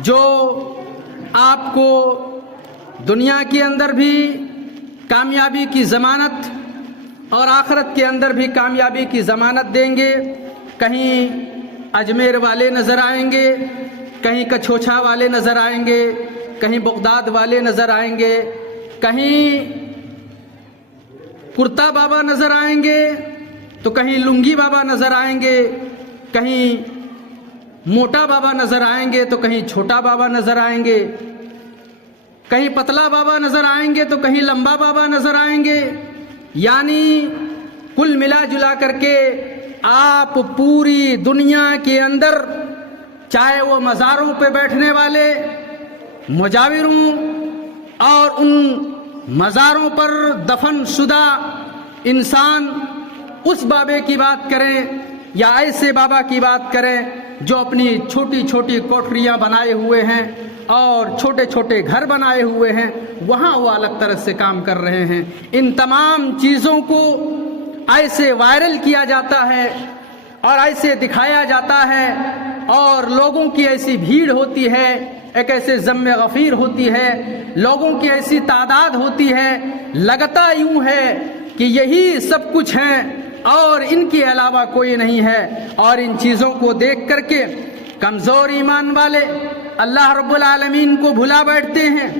जो आपको दुनिया के अंदर भी कामयाबी की ज़मानत और आखिरत के अंदर भी कामयाबी की ज़मानत देंगे। कहीं अजमेर वाले नज़र आएंगे, कहीं कछोछा वाले नज़र आएंगे, कहीं बगदाद वाले नज़र आएंगे, कहीं कुर्ता बाबा नज़र आएंगे तो कहीं लुंगी बाबा नज़र आएंगे, कहीं मोटा बाबा नज़र आएंगे तो कहीं छोटा बाबा नज़र आएंगे, कहीं पतला बाबा नज़र आएंगे तो कहीं लंबा बाबा नज़र आएंगे। यानी कुल मिला जुला करके आप पूरी दुनिया के अंदर, चाहे वो मज़ारों पे बैठने वाले मुजाविरों और उन मज़ारों पर दफन शुदा इंसान उस बाबे की बात करें या ऐसे बाबा की बात करें जो अपनी छोटी छोटी कोठरियाँ बनाए हुए हैं और छोटे छोटे घर बनाए हुए हैं, वहाँ वो अलग तरह से काम कर रहे हैं। इन तमाम चीज़ों को ऐसे वायरल किया जाता है और ऐसे दिखाया जाता है और लोगों की ऐसी भीड़ होती है, एक ऐसे ज़म्मे गफ़ीर होती है, लोगों की ऐसी तादाद होती है, लगता यूँ है कि यही सब कुछ हैं और इनके अलावा कोई नहीं है। और इन चीज़ों को देख करके कमज़ोर ईमान वाले अल्लाह रब्बुल आलमीन को भुला बैठते हैं,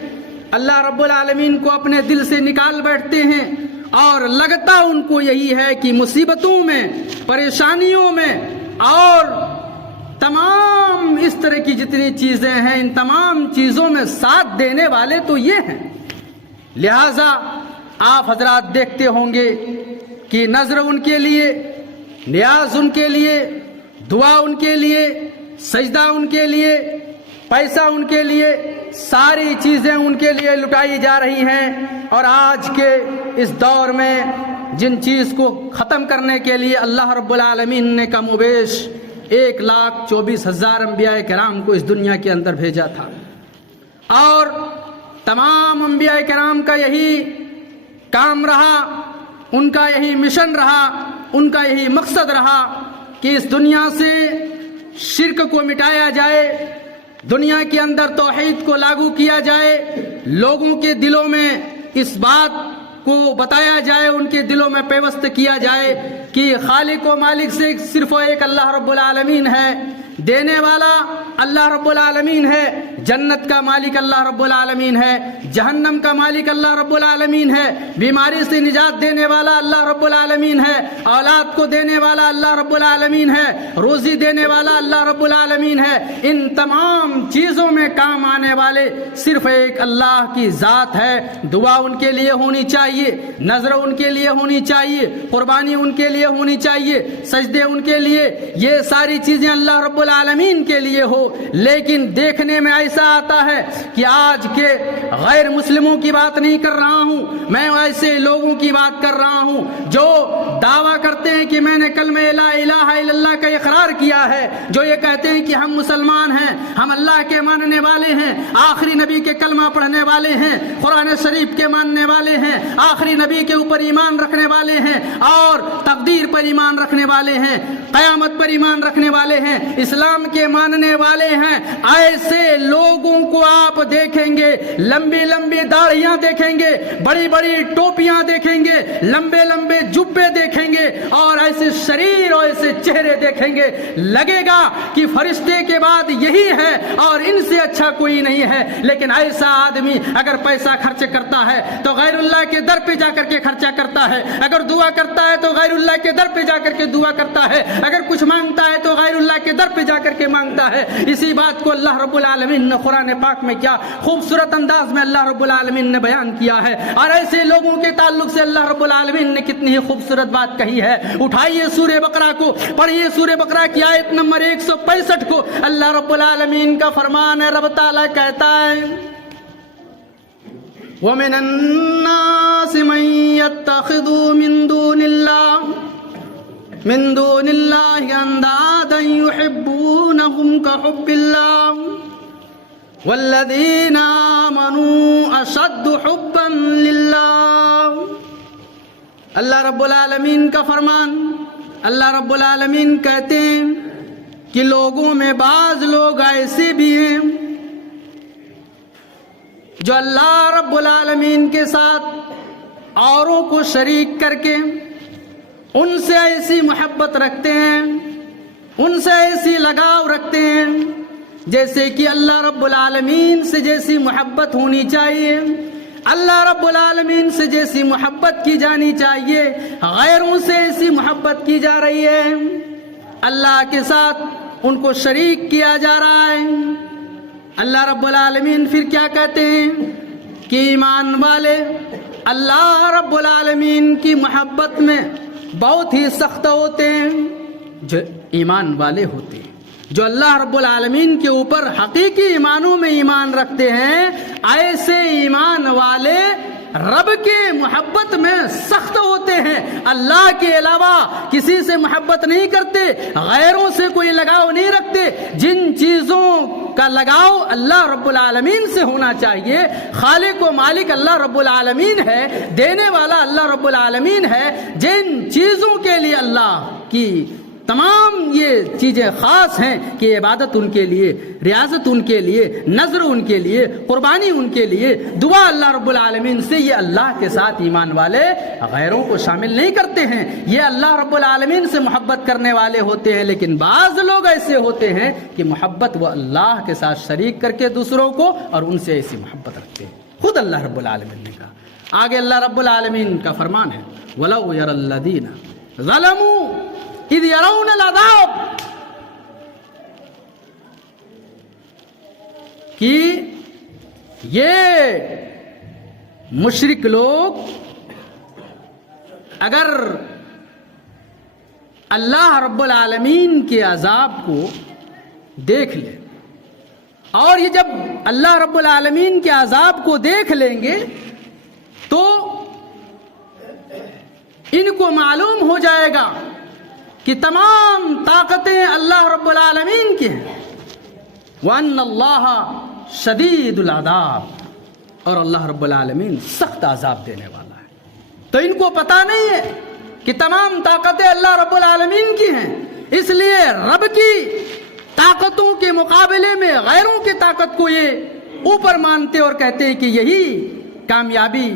अल्लाह रब्बुल आलमीन को अपने दिल से निकाल बैठते हैं और लगता उनको यही है कि मुसीबतों में, परेशानियों में और तमाम इस तरह की जितनी चीज़ें हैं, इन तमाम चीज़ों में साथ देने वाले तो ये हैं। लिहाजा आप हजरात देखते होंगे कि नज़र उनके लिए, नियाज उनके लिए, दुआ उनके लिए, सजदा उनके लिए, पैसा उनके लिए, सारी चीज़ें उनके लिए लुटाई जा रही हैं। और आज के इस दौर में जिन चीज़ को ख़त्म करने के लिए अल्लाह रब्बुल आलमीन ने कमोबेश 1,24,000 अंबिया किराम को इस दुनिया के अंदर भेजा था और तमाम अंबिया किराम का यही काम रहा, उनका यही मिशन रहा, उनका यही मकसद रहा कि इस दुनिया से शिर्क को मिटाया जाए, दुनिया के अंदर तौहीद को लागू किया जाए, लोगों के दिलों में इस बात को बताया जाए, उनके दिलों में पेवस्त किया जाए कि खालिक व मालिक से सिर्फ एक अल्लाह रब्बुल आलमीन है, देने वाला अल्लाह रब्बुल आलमीन है, जन्नत का मालिक अल्लाह रब्बुल आलमीन है, जहन्नम का मालिक अल्लाह रब्बुल आलमीन है, बीमारी से निजात देने वाला अल्लाह रब्बुल आलमीन है, औलाद को देने वाला अल्लाह रब्बुल आलमीन है, रोजी देने वाला अल्लाह रब्बुल आलमीन है। इन तमाम चीज़ों में काम आने वाले सिर्फ एक अल्लाह की ज़ात है। दुआ उनके लिए होनी चाहिए, नजर उनके लिए होनी चाहिए, कुर्बानी उनके लिए होनी चाहिए, सजदे उनके लिए, ये सारी चीज़ें अल्लाह रब्बुल आलमीन के लिए हो। लेकिन देखने में ऐसा आता है कि आज के गैर मुस्लिमों की बात नहीं कर रहा हूँ, मैं ऐसे लोगों की बात कर रहा हूँ जो दावा करते हैं कि मैंने कलमे ला इलाहा इल्लल्लाह का इकरार किया है, जो ये कहते हैं कि हम मुसलमान हैं, हम अल्लाह के मानने वाले हैं, आखिरी नबी के कलमा पढ़ने वाले हैं, कुरान शरीफ के मानने वाले हैं, आखिरी नबी के ऊपर ईमान रखने वाले हैं और तकदीर पर ईमान रखने वाले हैं, क़यामत पर ईमान रखने वाले हैं, इस्लाम के मानने वाले हैं। ऐसे लोगों को आप देखेंगे, लंबी लंबी दाढ़ियां देखेंगे, बड़ी बड़ी टोपियां देखेंगे, लंबे लंबे जुब्बे देखेंगे और ऐसे शरीर और ऐसे चेहरे देखेंगे, लगेगा कि फरिश्ते के बाद यही है और इनसे अच्छा कोई नहीं है। लेकिन ऐसा आदमी अगर पैसा खर्च करता है तो गैरुल्लाह के दर पे जाकर के खर्चा करता है, अगर दुआ करता है तो गैरुल्लाह के दर पे जाकर के दुआ करता है, अगर कुछ मांगता है तो गैरुल्लाह के दर पे जाकर के मांगता है। इसी बात को अल्लाह रब्बुल आलमीन ने कुरान पाक में क्या खूबसूरत अंदाज में अल्लाह रब्बुल आलमीन ने बयान किया है और ऐसे लोगों के ताल्लुक से अल्लाह रब्बुल आलमीन ने कितनी ही खूबसूरत बात कही है। उठाइए सूरह बकरा को, पढ़िए सूरह बकरा की आयत नंबर 165 को। अल्लाह रब्बुल आलमीन का फरमान है, रब ताला कहता है वमिनन नासि मन यत्तखिदु मिन दूनिल्लाहि अंदादन युहिब्बूनहुम कहुब्बिल्लाह वल्लज़ीना आमनू अशद्दु हुब्बन लिल्लाह। अल्लाह रब्बुल आलमीन का फरमान, अल्लाह रब्बुल आलमीन कहते हैं कि लोगों में बाज लोग ऐसे भी हैं جو اللہ رب العالمین کے ساتھ اوروں کو شریک کر کے ان سے ایسی محبت رکھتے ہیں، ان سے ایسی لگاؤ رکھتے ہیں جیسے کہ اللہ رب العالمین سے جیسی محبت ہونی چاہیے، اللہ رب العالمین سے جیسی محبت کی جانی چاہیے، غیروں سے ایسی محبت کی جا رہی ہے، اللہ کے ساتھ ان کو شریک کیا جا رہا ہے۔ اللہ رب العالمین پھر کیا کہتے ہیں کہ ایمان والے اللہ رب العالمین کی محبت میں بہت ہی سخت ہوتے ہیں۔ جو ایمان والے ہوتے ہیں، جو اللہ رب العالمین کے اوپر حقیقی ایمانوں میں ایمان رکھتے ہیں، ایسے ایمان والے رب کے محبت میں سخت ہوتے ہیں، اللہ کے علاوہ کسی سے محبت نہیں کرتے، غیروں سے کوئی لگاؤ نہیں رکھتے۔ جن چیزوں کا لگاؤ اللہ رب العالمین سے ہونا چاہیے، خالق و مالک اللہ رب العالمین ہے، دینے والا اللہ رب العالمین ہے، جن چیزوں کے لیے اللہ کی تمام یہ چیزیں خاص ہیں کہ عبادت ان کے لیے، ریاضت ان کے لیے، نظر ان کے لیے، قربانی ان کے لیے، دعا اللہ رب العالمین سے، یہ اللہ کے ساتھ ایمان والے غیروں کو شامل نہیں کرتے ہیں، یہ اللہ رب العالمین سے محبت کرنے والے ہوتے ہیں۔ لیکن بعض لوگ ایسے ہوتے ہیں کہ محبت وہ اللہ کے ساتھ شریک کر کے دوسروں کو اور ان سے ایسی محبت رکھتے ہیں۔ خود اللہ رب العالمین نے کہا، آگے اللہ رب العالمین کا فرمان ہے وَلَوْ يَرَى الَّذِينَ ظَلَمُوا اِذْ يَرَوْنَ الْعَذَابَ، کہ یہ مشرک لوگ اگر اللہ رب العالمین کے عذاب کو دیکھ لیں، اور یہ جب اللہ رب العالمین کے عذاب کو دیکھ لیں گے تو ان کو معلوم ہو جائے گا کہ تمام طاقتیں اللہ رب العالمین کی ہیں، وَأَنَّ اللَّهَ شَدِيدُ الْعَذَابِ، اور اللہ رب العالمین سخت عذاب دینے والا ہے۔ تو ان کو پتہ نہیں ہے کہ تمام طاقتیں اللہ رب العالمین کی ہیں، اس لیے رب کی طاقتوں کے مقابلے میں غیروں کی طاقت کو یہ اوپر مانتے اور کہتے ہیں کہ یہی کامیابی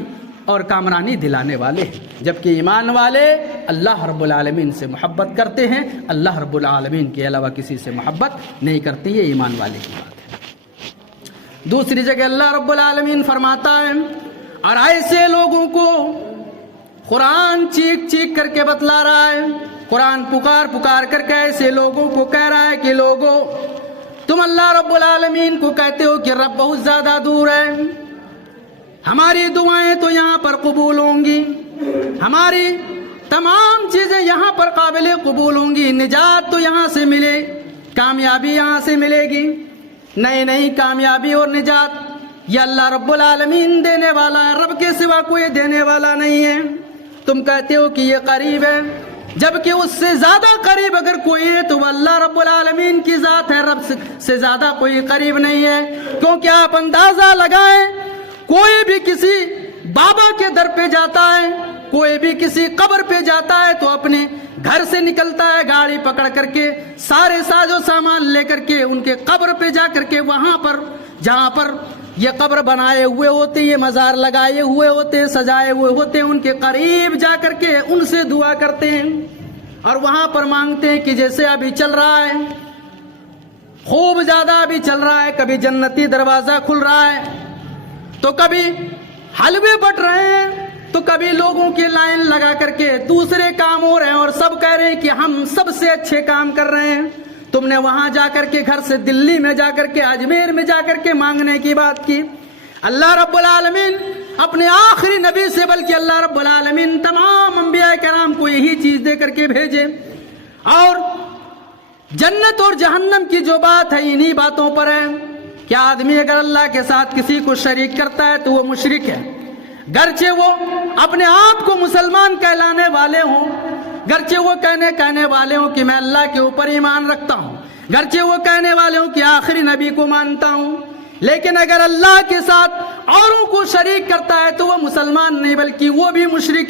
اور کامرانی دلانے والے ہیں، جبکہ ایمان والے اللہ رب العالمین سے محبت کرتے ہیں، اللہ رب العالمین کے علاوہ کسی سے محبت نہیں کرتے۔ یہ ایمان والے کی بات ہے۔ دوسری جگہ اللہ رب العالمین فرماتا ہے، اور ایسے لوگوں کو قرآن چیخ چیخ کر کے بتلا رہا ہے، قرآن پکار پکار کر کے ایسے لوگوں کو کہہ رہا ہے کہ لوگوں، تم اللہ رب العالمین کو کہتے ہو کہ رب بہت زیادہ دور ہے، ہماری دعائیں تو یہاں پر قبول ہوں گی، ہماری تمام چیزیں یہاں پر قابل قبول ہوں گی، نجات تو یہاں سے ملے، کامیابی یہاں سے ملے گی، نئی کامیابی اور نجات یہ اللہ رب العالمین دینے والا ہے، رب کے سوا کوئی دینے والا نہیں ہے۔ تم کہتے ہو کہ یہ قریب ہے، جبکہ اس سے زیادہ قریب اگر کوئی ہے تو وہ اللہ رب العالمین کی ذات ہے، رب سے زیادہ کوئی قریب نہیں ہے۔ کیونکہ آپ اندازہ لگائیں، کوئی بھی کسی بابا کے در پہ جاتا ہے، کوئی بھی کسی قبر پہ جاتا ہے تو اپنے گھر سے نکلتا ہے گاڑی پکڑ کر کے، سارے ساز و سامان لے کر کے ان کے قبر پہ جا کر کے، وہاں پر جہاں پر یہ قبر بنائے ہوئے ہوتے، یہ مزار لگائے ہوئے ہوتے، سجائے ہوئے ہوتے، ان کے قریب جا کر کے ان سے دعا کرتے ہیں اور وہاں پر مانگتے ہیں کہ جیسے ابھی چل رہا ہے، خوب زیادہ ابھی چل رہا ہے، کبھی جنتی دروازہ کھل رہا ہے تو کبھی حلوے بٹ رہے ہیں تو کبھی لوگوں کی لائن لگا کر کے دوسرے کام ہو رہے ہیں اور سب کہہ رہے ہیں کہ ہم سب سے اچھے کام کر رہے ہیں۔ تم نے وہاں جا کر کے، گھر سے دلی میں جا کر کے، اجمیر میں جا کر کے مانگنے کی بات کی۔ اللہ رب العالمین اپنے آخری نبی سے، بلکہ اللہ رب العالمین تمام انبیاء کرام کو یہی چیز دے کر کے بھیجے، اور جنت اور جہنم کی جو بات ہے انہی باتوں پر ہے۔ کیا آدمی اگر اللہ کے ساتھ کسی کو شریک کرتا ہے تو وہ مشرک ہے، گرچہ وہ اپنے آپ کو مسلمان کہلانے والے ہوں، گرچہ وہ کہنے والے ہوں کہ میں اللہ کے اوپر ایمان رکھتا ہوں، گرچہ وہ کہنے والے ہوں کہ آخری نبی کو مانتا ہوں، لیکن اگر اللہ کے ساتھ اوروں کو شریک کرتا ہے تو وہ مسلمان نہیں بلکہ وہ بھی مشرک ہے۔